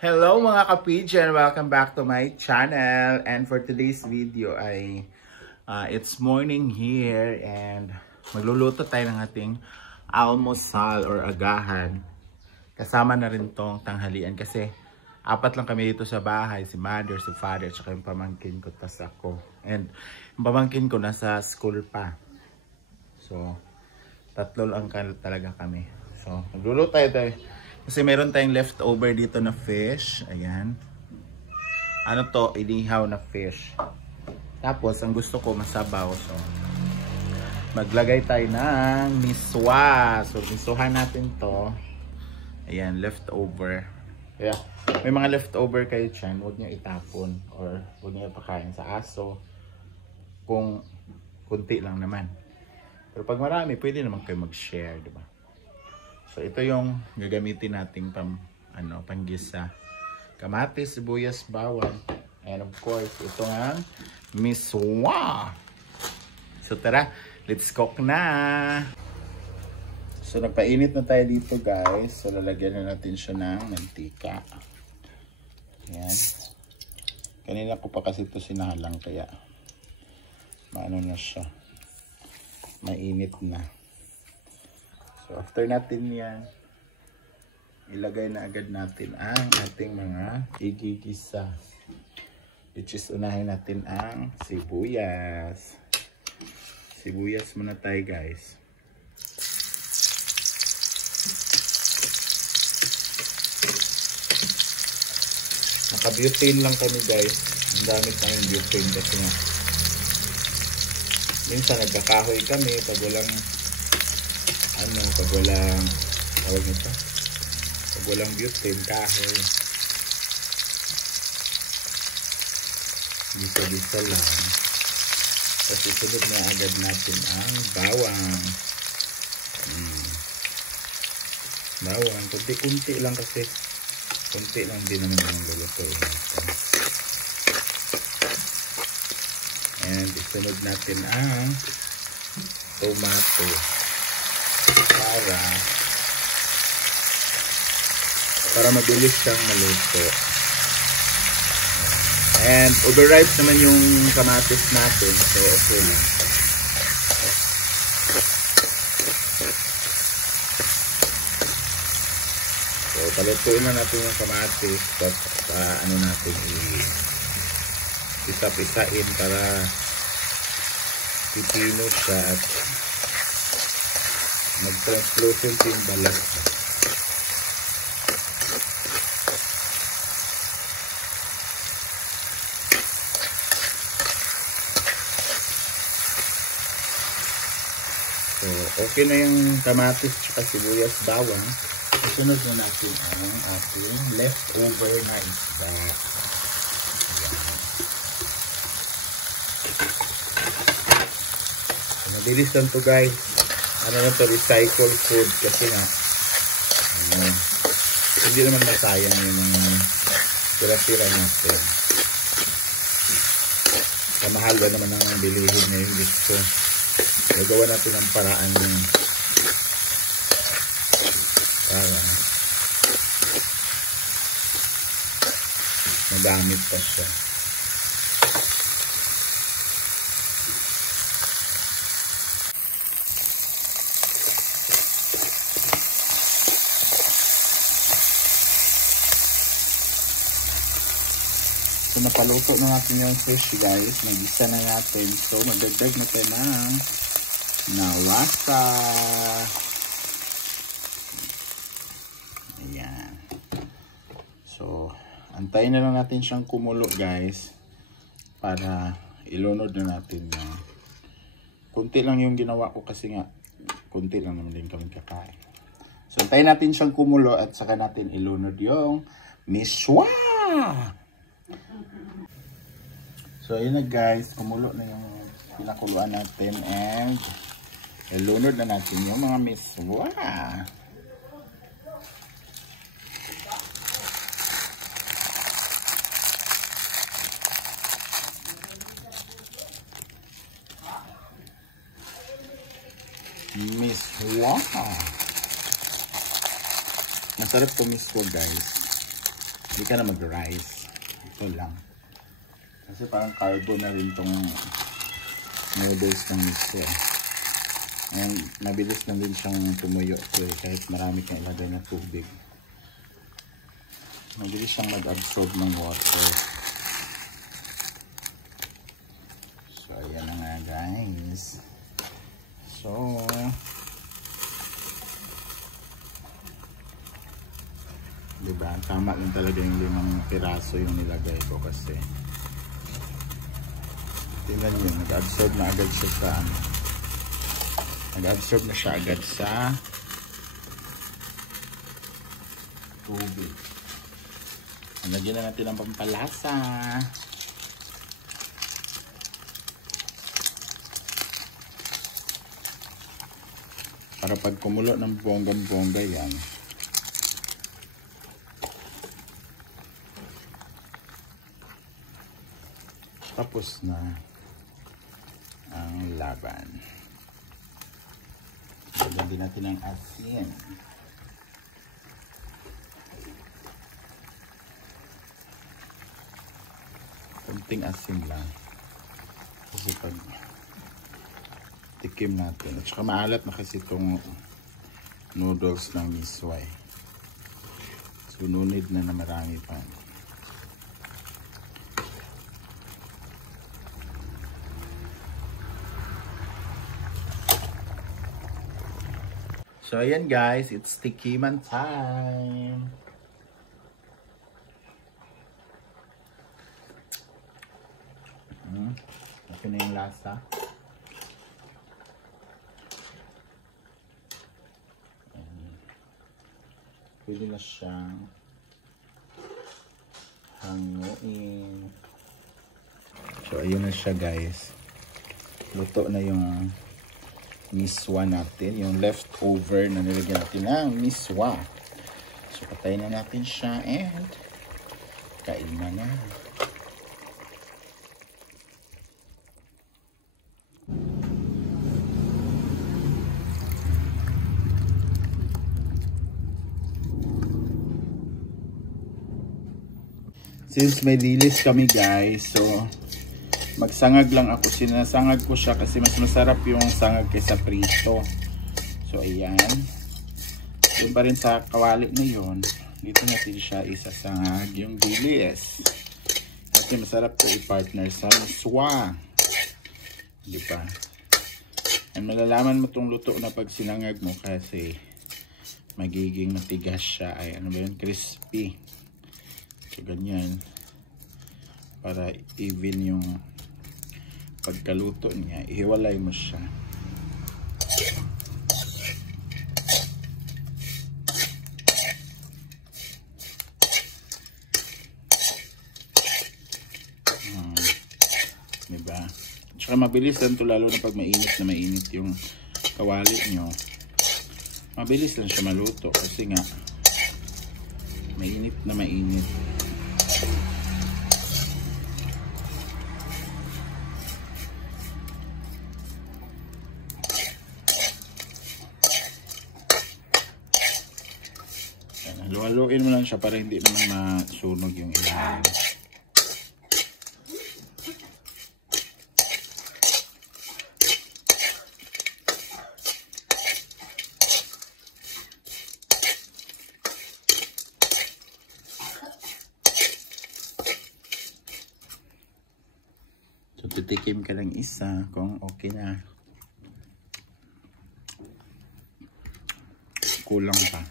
Hello mga ka-pigeon! Welcome back to my channel. And for today's video ay it's morning here and magluluto tayo ng ating almusal or agahan. Kasama na rin tong tanghalian kasi apat lang kami dito sa bahay. Si mother, si father, tsaka yung pamangkin ko, tas ako. And yung pamangkin ko nasa school pa. So, tatlo lang talaga kami. So, magluluto tayo. Kasi meron tayong leftover dito na fish. Ayan. Ano to? Inihaw na fish. Tapos, ang gusto ko masabaw. So, maglagay tayo ng miswa. So, misuhan natin to. Ayan, leftover. Kaya, may mga leftover kayo dyan. Huwag nyo itapon. Or huwag nyo ipakain sa aso. Kung kunti lang naman. Pero pag marami, pwede naman kayo mag-share, diba? So ito yung gagamitin nating panggisa. Kamatis, sibuyas, bawang. And of course, ito ang miswa. So tara, let's cook na. So nagpainit na tayo dito guys. So lalagyan na natin siya ng mantika. Ayan. Kanina ko pa kasi ito sinahalang kaya maano na siya. Mainit na. So after natin yan, ilagay na agad natin ang ating mga igigisa. Which is unahin natin ang sibuyas. Sibuyas muna tayo guys. Naka-butane lang kami guys. Ang dami tayong butane kasi nga. Minsan nagkakahoy kami pag walang pag walang tawag nito, pag walang butane, kahoy. Dito lang. Tapos isunod na agad natin ang bawang. Bawang, kunti-kunti lang kasi kunti lang din naman yung lulutuin natin. And isunod natin ang tomato para mabilis siyang maluto. And overripe naman yung kamatis natin, so okay lang. So palutuin na natin yung kamatis at natin isa-isain para pipino siya at mag-translucent yung balat. So, okay na yung kamatis at sibuyas, bawang. Isunod na natin ang ating leftover na isda. So, mabilis lang to guys. Recycle food kasi nga hindi naman masayang yung mga tira-tira natin. Kamahal ba naman ang bilihin ngayon gusto. Nagawa natin ang paraan yung para magamit pa siya. So napaluto na natin yung fish guys. Nag-isa na natin. So magdagdag na tayo ng nawasa. Ayan. So antayin na lang natin siyang kumulo guys. Para ilunod na natin yan. Kunti lang yung ginawa ko kasi nga kunti lang naman din kami kakain. So antayin natin siyang kumulo at saka natin ilunod yung miswa. So ayun na guys, kumulo na yung pinakuluan natin and ilunod na natin yung mga miswa. Miswa. Masarap to miswa guys. Hindi ka na mag-rice. Ito lang. Kasi parang carbo na rin tong noodles ng miso. And mabilis lang din siyang tumuyo. So, kahit marami kang ilagay na tubig. Mabilis siyang mag-absorb ng water. So, ayan na nga guys. So, diba? Tama lang talaga yung 5 piraso yung nilagay ko kasi tingnan nyo, nag-absorb na agad siya sa ano. Nag-absorb na siya agad sa tubig. Lagyan na natin ang pampalasa. Para pag kumulo ng bonggang-bongga yan. Tapos na ang laban. Lagyan din natin ang asin. Konting asin lang. Kasi pag tikim natin. At saka maalat na kasi itong noodles ng misway. So, no need na marami pa. So, ayan guys, it's tikiman time. Okay na yung lasa. Pwede na siyang hanguin. So, ayun na siya guys. Luto na yung miswa natin, yung leftover na nilagyan natin ng miswa. So, patayin na natin siya and kain na. Since may dilis kami guys, so magsangag lang ako. Sinasangag ko siya kasi mas masarap yung sangag kaysa prito. So ayan. Yun pa rin sa kawali na yun. Dito natin siya isasangag yung dilis. Kasi masarap ko i-partner sa miswa. Diba? And malalaman mo tong luto na pag sinangag mo kasi magiging matigas siya. Ay ano ba yun? Crispy. So ganyan. Para even yung pagkaluto niya, ihiwalay mo siya. Diba? Tsaka mabilis lang ito, lalo na pag mainit na mainit yung kawali nyo. Mabilis lang siya maluto kasi nga mainit na mainit. Haluin mo lang siya para hindi naman masunog yung ilalim. So, titikim ka ng isa kung okay na. Kulang pa.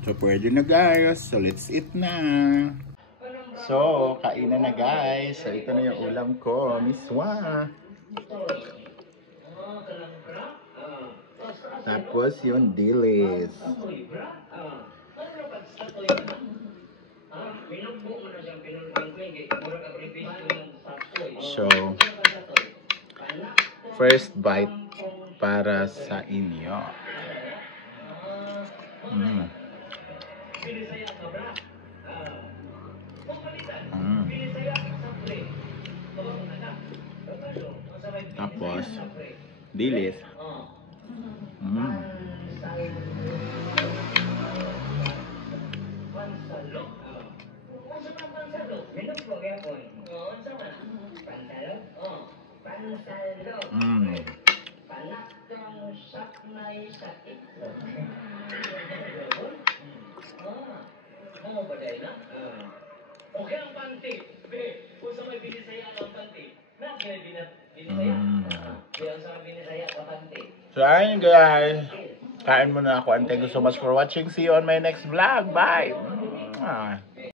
So, pwede na guys. So, let's eat na. So, kainan na guys. So, ito na yung ulam ko. Miswa. Tapos, yung dilis. So, first bite para sa inyo. Dilis. Mm. Mm. So ayun guys, kain muna ako and thank you so much for watching. See you on my next vlog. Bye!